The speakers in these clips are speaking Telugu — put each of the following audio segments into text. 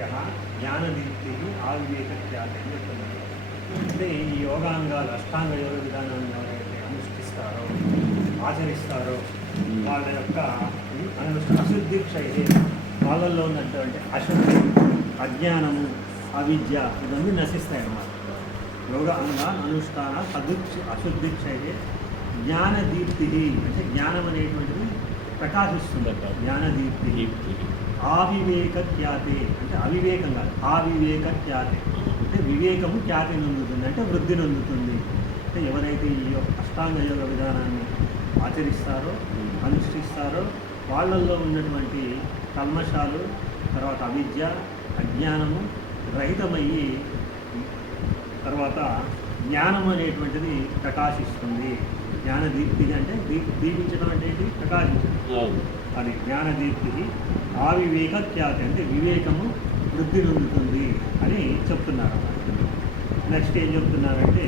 వివేకఖ్యాత్య జ్ఞానదీప్తి ఆవివేకఖ్యాతి అని చెప్తున్నారు అంటే ఈ యోగాంగాలు అష్టాంగ యోగ విధానాన్ని ఎవరైతే అనుష్ఠిస్తారో ఆచరిస్తారో వాళ్ళ యొక్క అశుద్ధి క్షయే వాళ్ళల్లో ఉన్నటువంటి అశుద్ధి అజ్ఞానము అవిద్య ఇవన్నీ నశిస్తాయి అన్నమాట. యోగ అంగ అనుష్ఠాన సదుక్ష అశుద్ధి క్షయే జ్ఞానదీప్తి అంటే జ్ఞానం అనేటువంటిది ప్రకాశిస్తుందట జ్ఞానదీప్తి ఆవివేక ఖ్యాతి అంటే అవివేకం కాదు ఆవివేక ఖ్యాతి అంటే వివేకము ఖ్యాతి నొందుతుంది అంటే వృద్ధి నొందుతుంది. అంటే ఎవరైతే ఈ యొక్క అష్టాంగ యోగ విధానాన్ని ఆచరిస్తారో అనుష్ఠిస్తారో వాళ్ళల్లో ఉన్నటువంటి కల్మషాలు తర్వాత అవిద్య అజ్ఞానము రహితమయ్యి తర్వాత జ్ఞానం అనేటువంటిది ప్రకాశిస్తుంది. జ్ఞానదీప్తి అంటే దీ- దీపించడం అంటే ఏంటి? ప్రకాశించడం అది జ్ఞానదీప్తి ఆవివేక ఖ్యాతి అంటే వివేకము వృద్ధి నొందుతుంది అని చెప్తున్నారు నెక్స్ట్ ఏం చెప్తున్నారంటే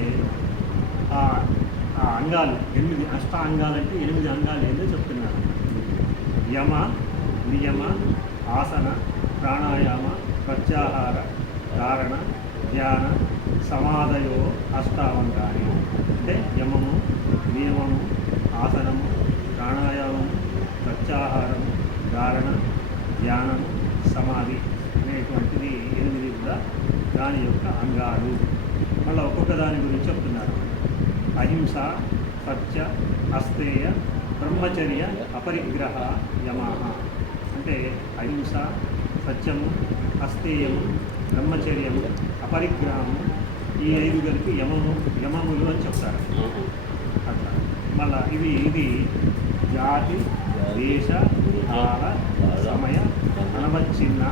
ఆ అంగాలు ఎనిమిది అష్ట అంగాలంటే ఎనిమిది అంగాలు ఏందో చెప్తున్నారు. యమ నియమ ఆసన ప్రాణాయామ ప్రత్యాహార ధారణ ధ్యాన సమాధయో అష్టావంగాని అంటే యమము నియమము ఆసనము ప్రాణాయామము ప్రత్యాహారము ధారణ ధ్యానము సమాధి అనేటువంటిది ఎనిమిది కూడా దాని యొక్క అంగాలు. మళ్ళీ ఒక్కొక్క దాని గురించి చెప్తున్నారు. అహింస సత్య అస్తేయ బ్రహ్మచర్య అపరిగ్రహ యమ అంటే అహింస సత్యము అస్తేయము బ్రహ్మచర్యము అపరిగ్రహము ఈ ఐదు కలిపి యమము యమములు అని చెప్తారు. అట్లా. మళ్ళా ఇవి ఇది జాతి దేశ కాల సమయ అనవచ్ఛిన్న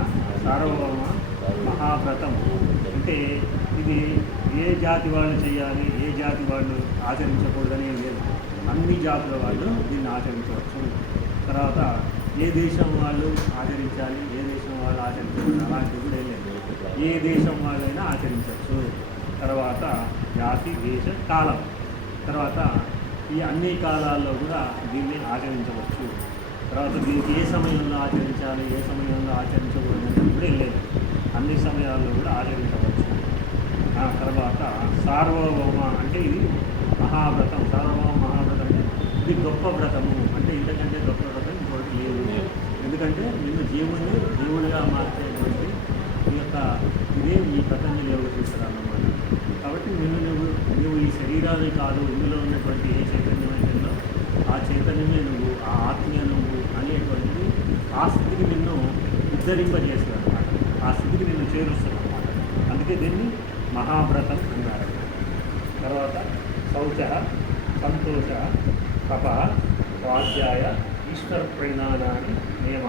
సార్వభౌమ మహావ్రతం. అంటే ఇది ఏ జాతి వాళ్ళు చేయాలి ఏ జాతి వాళ్ళు ఆచరించకూడదని లేదు. అన్ని జాతుల వాళ్ళు దీన్ని ఆచరించవచ్చు. తర్వాత ఏ దేశం వాళ్ళు ఆచరించాలి ఏ దేశం వాళ్ళు ఆచరించాలి అలాంటివి కూడా ఏం లేదు. ఏ దేశం వాళ్ళైనా ఆచరించవచ్చు. తర్వాత జాతి దేశ కాలం. తర్వాత ఈ అన్ని కాలాల్లో కూడా దీన్ని ఆచరించవచ్చు. తర్వాత దీనికి ఏ సమయంలో ఆచరించాలి ఏ సమయంలో ఆచరించకూడదు అనేది కూడా లేదు. అన్ని సమయాల్లో కూడా ఆచరించవచ్చు. ఆ తర్వాత సార్వభౌమ అంటే ఇది మహావ్రతం. సార్వభౌమ మహావ్రతం అంటే ఇది గొప్ప వ్రతము. అంటే ఇంతకంటే గొప్ప లేదు ఎందుకంటే నిన్ను జీవుని దేవుడిగా మార్చేటువంటి ఈ యొక్క ఇదే ఈ పతంజలి యోగ సూత్రాలు కాబట్టి నిన్ను నువ్వు నువ్వు ఈ శరీరాన్ని కాదు ఇందులో ఉన్నటువంటి ఏ చైతన్యం అయితుందో ఆ చైతన్యమే నువ్వు ఆ ఆత్మీయ నువ్వు అనేటువంటిది ఆ స్థితికి నిన్ను ఉద్ధరింపజేస్తుంది అనమాట ఆ స్థితికి నిన్ను చేరుస్తుంది అనమాట అందుకే దీన్ని మహావ్రతం అన్నారు తర్వాత శౌచ సంతోష తప స్వాధ్యాయ ఈశ్వర ప్రణానాన్ని నియమ.